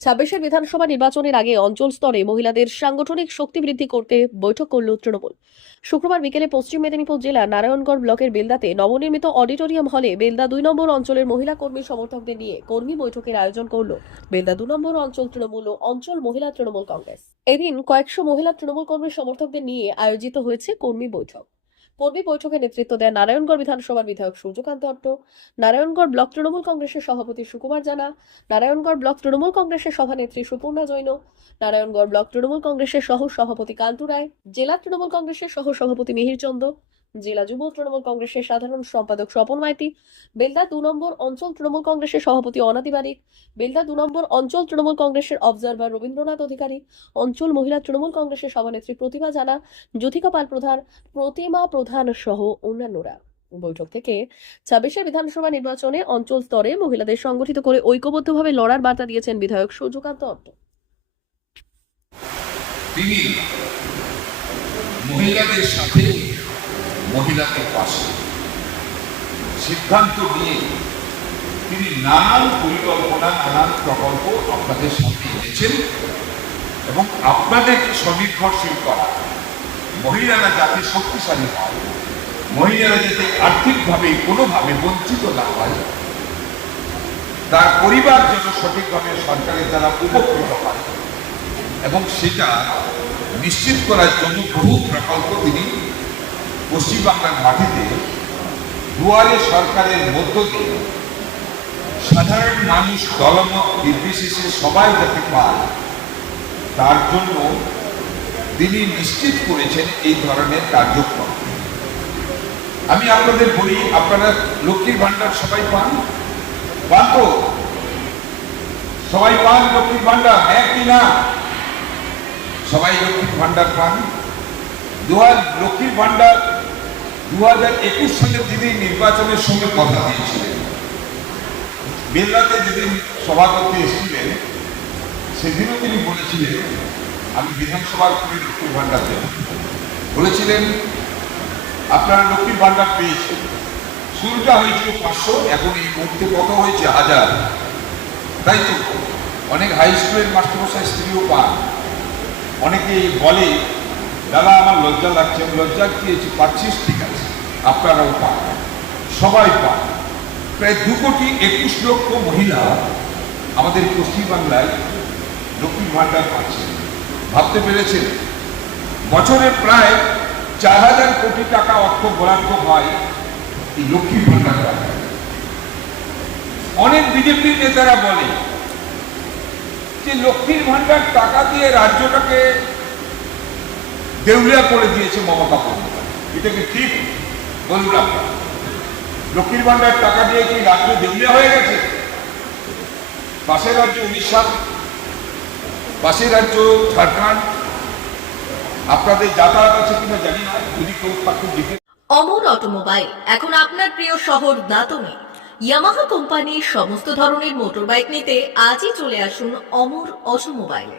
ছাব্বিশের বিধানসভা নির্বাচনের আগে অঞ্চল স্তরে মহিলাদের সাংগঠনিক শক্তি বৃদ্ধি করতে বৈঠক করল তৃণমূল। শুক্রবার বিকেলে পশ্চিম মেদিনীপুর জেলার নারায়ণগড় ব্লকের বেলদাতে নবনির্মিত অডিটোরিয়াম হলে বেলদা দুই নম্বর অঞ্চলের মহিলা কর্মী সমর্থকদের নিয়ে কর্মী বৈঠকের আয়োজন করল বেলদা দু নম্বর অঞ্চল তৃণমূল ও অঞ্চল মহিলা তৃণমূল কংগ্রেস। এদিন কয়েকশো মহিলা তৃণমূল কর্মী সমর্থকদের নিয়ে আয়োজিত হয়েছে কর্মী বৈঠক। কর্মী বৈঠকে নেতৃত্ব দেন নারায়ণগড় বিধানসভার বিধায়ক সূর্যকান্ত দত্ত, নারায়ণগড় ব্লক তৃণমূল কংগ্রেসের সভাপতি সুকুমার জানা, নারায়ণগড় ব্লক তৃণমূল কংগ্রেসের সভানেত্রী সুপর্ণা জৈন, নারায়ণগড় ব্লক তৃণমূল কংগ্রেসের সহ সভাপতি কান্তু রায়, জেলা তৃণমূল কংগ্রেসের সহ সভাপতি মিহির চন্দ জেলা যুব তৃণমূল কংগ্রেসের সাধারণ সম্পাদক স্বপন মাইতি, বেলদা দু নম্বর অঞ্চল তৃণমূল কংগ্রেসের সভাপতি অনাদি বারিক বেলদা দু নম্বর অঞ্চল তৃণমূল কংগ্রেসের অবজারভার রবীন্দ্রনাথ অধিকারী, অঞ্চল মহিলা তৃণমূল কংগ্রেসের সভানেত্রী প্রতিভা জানা, জ্যোতিকা পাল প্রধান, প্রতিমা প্রধান সহ অন্যান্যরা। বৈঠক থেকে ছাব্বিশের বিধানসভা নির্বাচনে অঞ্চল স্তরে মহিলাদের সংগঠিত করে ঐক্যবদ্ধভাবে লড়ার বার্তা দিয়েছেন বিধায়ক সূর্যকান্ত দত্ত তিনি মহিলাদের সাথে মহিলাদের পাশে সিদ্ধান্ত নিয়ে তিনি নানান পরিকল্পনা, নানান প্রকল্প আপনাদের সামনে এনেছেন এবং আপনাদেরকে স্বনির্ভরশীল করা। মহিলারা যাতে শক্তিশালী হয়, মহিলারা যাতে আর্থিকভাবে কোনোভাবে বঞ্চিত না হয়, তার পরিবার যেন সঠিকভাবে সরকারের দ্বারা উপকৃত হয় এবং সেটা নিশ্চিত করার জন্য বহু প্রকল্প তিনি পশ্চিমবাংলার মাটিতে দুয়ারে সরকারের মধ্য দিয়ে সাধারণ মানুষ দলমত নির্বিশেষে সবাই যাতে পায়, তার জন্য তিনি নিশ্চিত করেছেন এই ধরনের কার্যক্রম। আমি আপনাদের বলি, আপনারা লক্ষ্মীর ভান্ডার সবাই পান? পান তো? সবাই পান লক্ষ্মীর ভান্ডার হ্যাঁ কি না? সবাই লক্ষ্মীর ভান্ডার পান। দু লক্ষ্মীর ভান্ডার দু একুশ সালে দিদি নির্বাচনের সঙ্গে কথা দিয়েছিলেন বেল্লাতে যেদিন সভা করতে এসেছিলেন, সেদিনও তিনি বলেছিলেন, আমি বিধানসভার লক্ষ্মীর ভান্ডার দেব। বলেছিলেন, আপনারা লক্ষ্মীর ভান্ডার পেয়েছেন। শুরুটা হয়েছিল পাঁচশো, এখন এই মুহূর্তে কত হয়েছে? হাজার। তাই তো, অনেক হাই স্কুলের মাস্টারমশাই স্ত্রীও পান। অনেকে বলে, দাদা, আমার লজ্জা লাগছে, আমি লজ্জা দিয়েছি পাচ্ছিস ঠিক আছে। আপনারাও পান। সবাই পান। প্রায় দু কোটি একুশ লক্ষ মহিলা আমাদের পশ্চিমবাংলায় লক্ষ্মীর ভাণ্ডার পাচ্ছেন। ভাবতে পেরেছেন? বছরে প্রায় চার হাজার কোটি টাকা অর্থ বরাদ্দ হয় এই লক্ষ্মীর ভাণ্ডার অনেক বিজেপি নেতারা বলে যে লক্ষ্মীর ভান্ডার টাকা দিয়ে রাজ্যটাকে দেউলিয়া করে দিয়েছে মমতা বন্দ্যোপাধ্যায়। এটাকে ঠিক? লক্ষ্মীর ভান্ডার টাকা দিয়ে কি রাজ্য দেউলিয়া হয়ে গেছে? পাশের রাজ্য উড়িষ্যা, পাশের রাজ্য ঝাড়খণ্ড, আপনাদের যাতায়াত আছে কিনা জানি না, যদি কেউ দেখে অমর অটোমোবাইল, এখন আপনার প্রিয় শহর দাতনে। ইয়ামাহা কোম্পানির সমস্ত ধরনের মোটরবাইক নিতে আজই চলে আসুন অমর অটোমোবাইলে।